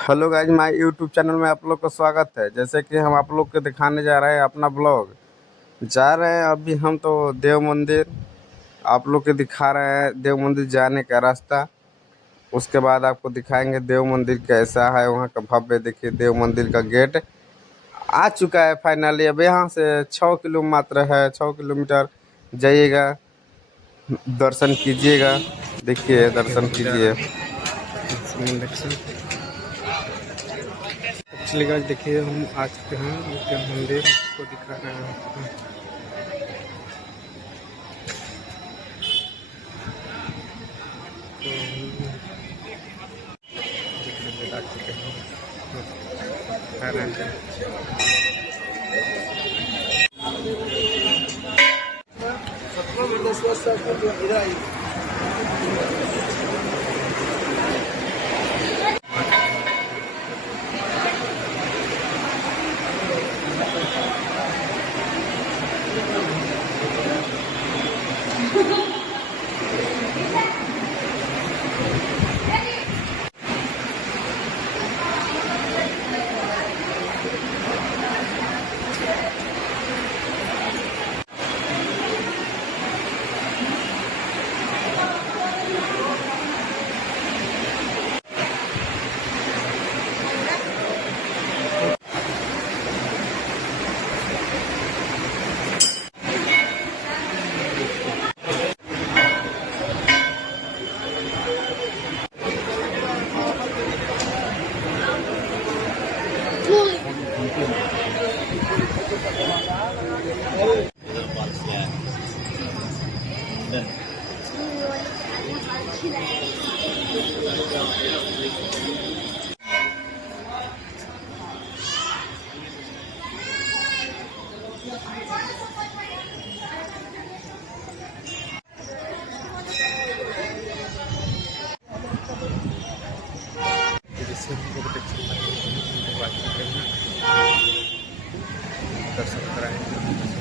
Hello guys, my YouTube channel में आप लोग का स्वागत है। जैसे कि हम आप लोग को दिखाने जा रहे हैं अपना ब्लॉग। जा रहे हैं अभी हम तो देव मंदिर। आप लोग के दिखा रहे हैं देव मंदिर जाने का रास्ता। उसके बाद आपको दिखाएंगे देव मंदिर कैसा है, वहाँ का भव्य। देखिए देव मंदिर का गेट आ चुका है फाइनली। अब यहाँ से 6 किलो मात्र है, 6 किलोमीटर जाइएगा, दर्शन कीजिएगा। देखिए दर्शन कीजिए। एक्चुअली गाइस देखिए हम आ चुके हैं देव मंदिर को दिखा रहे हैं आपको। तो आ चुके हैं, दिखा रहे हैं। दर्शन कराएंगे।